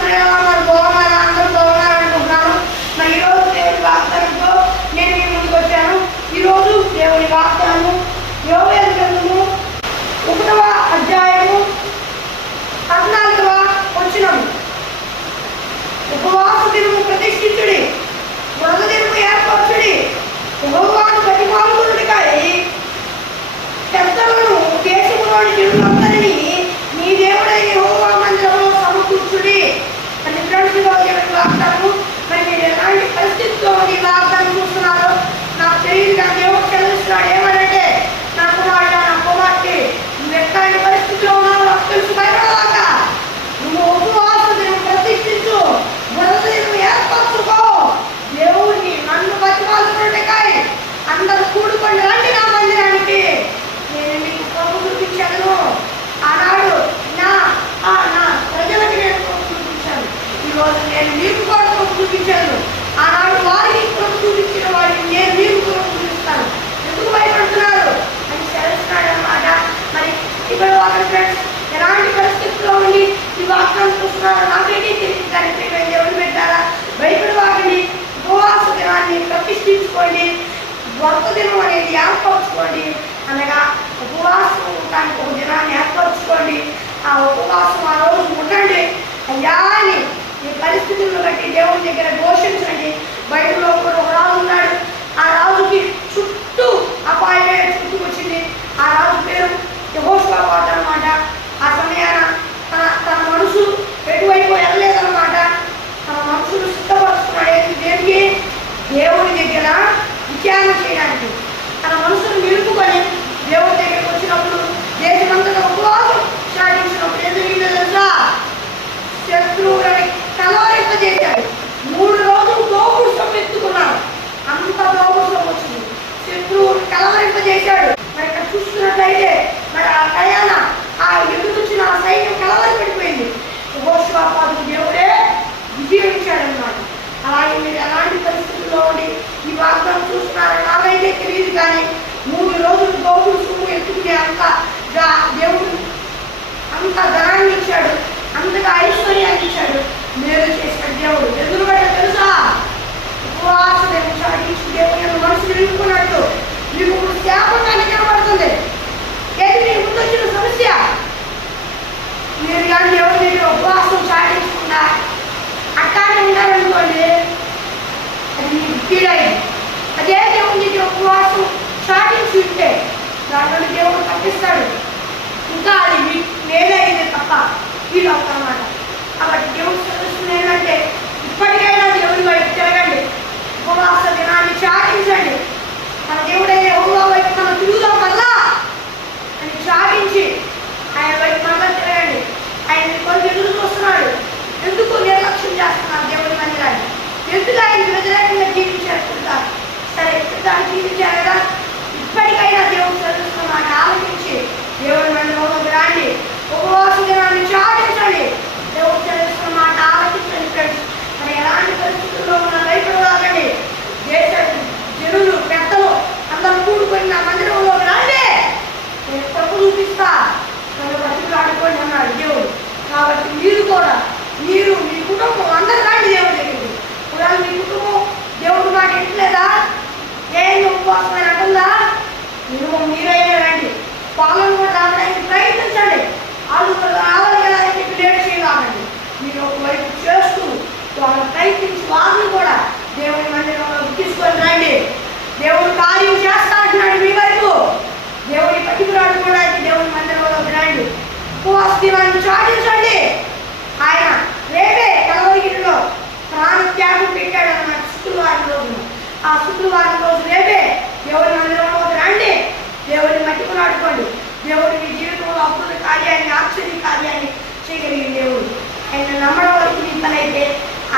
Yeah. அவர்கள் అంత ధనాన్ని ఇచ్చాడు. అంతగా ఐశ్వర్యాన్ని ఇచ్చాడు. మేలు చేసిన దేవుడు. ఎదురుబడ్డ తెలుసా? ఉపవాస దేవుడు దేవుడు మనసు నిలుపుకున్నట్టు నీకు శాపంగా కనబడుతుంది. ఏది నీకు ముందు వచ్చిన సమస్య. మీరు కానీ ఎవరు ఉపవాసం మీరు మీ కుటుంబం అందరు దాటి దేవుడు ఎరిగింది కుడాలు మీ కుటుంబం దేవుడు మాట ఎట్లేదా ఏం ఉపవాసమైన అంటుందా మీరు మీరైనా రండి. పాలన కూడా రావడానికి ప్రయత్నించండి. వాళ్ళు లేట్ చేయాలండి మీరు ఒకవైపు చేస్తూ వాళ్ళు ప్రయత్నించి వాళ్ళు కూడా దేవుని మందిరంలో తీసుకొని రండి. దేవుడు కార్యం చేస్తా అంటున్నాడు మీ వైపు. దేవుడి పట్టుకురాడు కూడా దేవుని మందిరంలోకి రండి. ఉపవాస దీవాన్ని చాటించండి. ఆ శుక్రవారం రోజు రేపే దేవుని మందిరంలో రండి. దేవుని మట్టికు నాటుకోండి దేవుడు మీ జీవితంలో అప్పుల కార్యాన్ని ఆశ్చర్య కార్యాన్ని చేయగలిగిన దేవుడు. ఆయన నమ్మడం వరకు మీ పని అయితే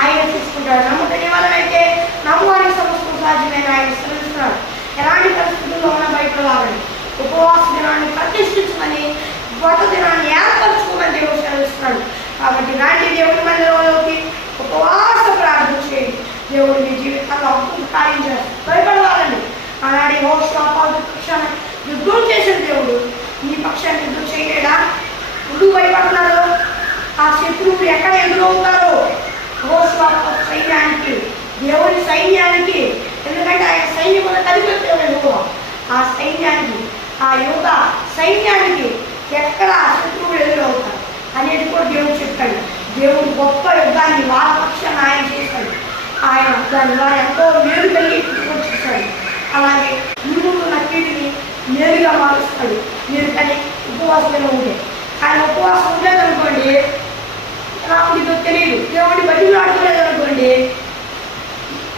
ఆయన తీసుకుంటాడు నమ్మకని వలనైతే నమ్మవానికి సమస్తం సాధ్యమైన ఆయన శ్రమిస్తున్నాడు. ఎలాంటి పరిస్థితుల్లో ఉన్న బయట రావాలి ఉపవాస దినాన్ని ప్రతిష్ఠించమని గొప్ప దినాన్ని ఏర్పరచుకోమని దేవుడు శ్రమిస్తున్నాడు కాబట్టి ఇలాంటి దేవుడు ఎక్కడ ఎదురవుతారో యెహోషువ సైన్యానికి దేవుని సైన్యానికి ఎందుకంటే ఆయన సైన్యముల కలిపి ఆ సైన్యానికి ఆ యువత సైన్యానికి ఎక్కడ శత్రువులు ఎదురవుతారు అనేది కూడా దేవుడు చెప్పాడు. దేవుడు గొప్ప యుద్ధాన్ని వాళ్ళ పక్షాన ఆయన చేశాడు. ఆయన దాని ద్వారా ఎంతో మేలు కలిగి చూశాడు అలాగే ముందున్న కీడిని మేలుగా మారుస్తాడు. మీరు కానీ ఉపవాసంగా ఉంటే. ఆయన ఉపవాసం ఉండేదనుకోండి ఎలా ఉంటుందో తెలియదు. దేవుడిని బట్టి ఆడుకోలేదు అనుకోండి.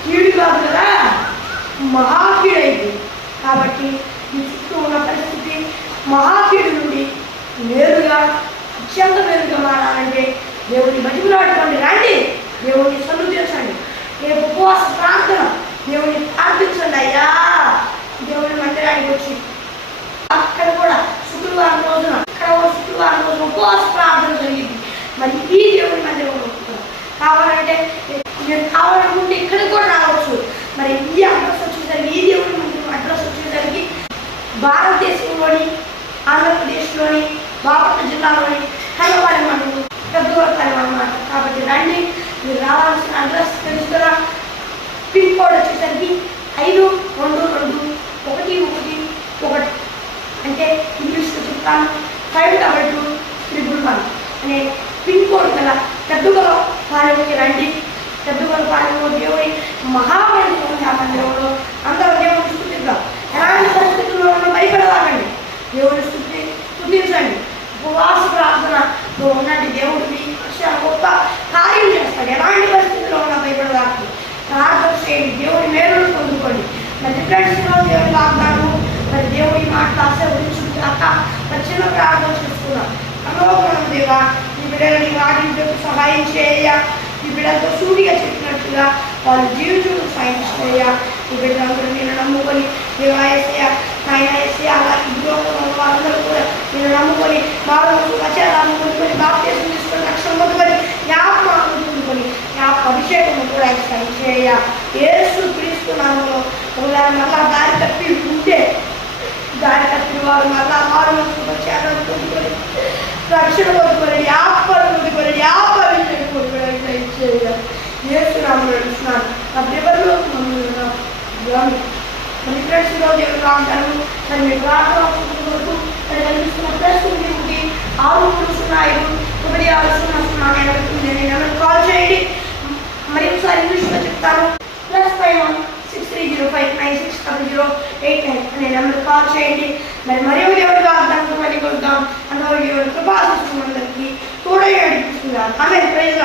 కీడు కాదు కదా? మహాకీడైంది. కాబట్టి ఈ చుట్టూ ఉన్న పరిస్థితి మహాకీడు నుండి నేరుగా అత్యంత మేలుగా మారాలంటే దేవుని ఆడుకోండి రండి. దేవుడిని సన్నుతించండి రేపు ఉపవాస ప్రార్థన. దేవుడిని ప్రార్థించండి. అయ్యా! దేవుని మందిరానికి వచ్చి అక్కడ కూడా శుక్రవారం రోజున అక్కడ శుక్రవారం రోజున ఉపవాస ప్రార్థన జరిగింది మరి ఈ దేవుని మధ్య ఉంటున్నాం. కావాలంటే నేను కావాలనుకుంటే ఇక్కడికి కూడా రావచ్చు. మరి ఈ అడ్రస్ వచ్చేసరికి ఈ దేవుని మందిరం అడ్రస్ వచ్చేసరికి భారతదేశంలోని ఆంధ్రప్రదేశ్లోని బాపట్ల జిల్లాలోని హైదరాబాద్ మండలం పెద్దగోడపాలెం అన్నమాట కాబట్టి రండి మీరు రావాల్సిన అడ్రస్ తెలుసుకురా. పిన్ కోడ్ వచ్చేసరికి ఐదు రెండు రెండు ఒకటి ఒకటి ఒకటి. అంటే ఇంగ్లీష్లో చెప్తాను. Five double two triple one. అనే పిన్ కోడ్ గల పెద్దగల పాలెంకి రండి. పెద్దగల పాలెంలో దేవుడి మహాబలి ఉంది ఆ మందిరంలో. అందరూ దేవుడు స్థుతిద్దాం ఎలాంటి పరిస్థితుల్లో భయపడవాలండి దేవుడి స్థుతి స్థుతించండి. ఉపవాస ప్రార్థన ఉన్నది దేవుడు గొప్ప కార్యం చేస్తాడు. ఎలాంటి పరిస్థితుల్లో ఉన్న భయపడవాలండి ప్రార్థన చేయండి. దేవుడి మేలును పొందుకోండి. మరి ఫ్రెండ్స్లో దేవుడు వాగ్దానము మరి దేవుడి మాట ఆశ గురించి కాక మరి చిన్న ప్రార్థన చేసుకున్నాం అమోఘం దేవా బిడ్డలని వాడించకు సహాయం చేయ. ఈ బిడ్డలతో సూటిగా చెప్పినట్టుగా వాళ్ళు జీవితంలో సాయం చేయ ఈ బిడ్డలందరూ నేను నమ్ముకొని దేవాయసయ నాయన ఎస్య అలాగే ఉద్యోగం వాళ్ళందరూ కూడా నేను నమ్ముకొని బాగా వచనాలను కొనుక్కొని బాప్తీసం తీసుకొని రక్షణ పొందుకొని జ్ఞాపకం పొందుకొని జ్ఞాపక అభిషేకం కూడా ఆయన సాయం చేయ ఏసు క్రీస్తు నామంలో ఒకవేళ మళ్ళా దారి తప్పి ఉంటే దారి తప్పిన వారు మళ్ళా మారు వచ్చారు పొందుకొని రక్షణ పొందుకొని యాపలు పొందుకొని యాప పొందుకొని సాయం నడుస్తున్నాను నా ఎవరిలో మమ్మల్ని మరి ఫ్రెండ్స్లో దేవుడు వాగ్దానం మరి మీ ప్రార్థన మరి కనిపిస్తున్న ప్లస్ ఒకటి ఆరు ఒకటి కాల్ చేయండి మరి ఒకసారి ఇంగ్లీష్లో చెప్తాను plus five one six three zero five nine six double zero eight nine అనే నెంబర్ కాల్ చేయండి మరి మరి ఒక దేవుడి వాగ్దానంతో మళ్ళీ அவருடைய ஒரு சுபாசிசம் வந்திருக்கு துறை அடிக்கிறார் அவை பிரைஸ்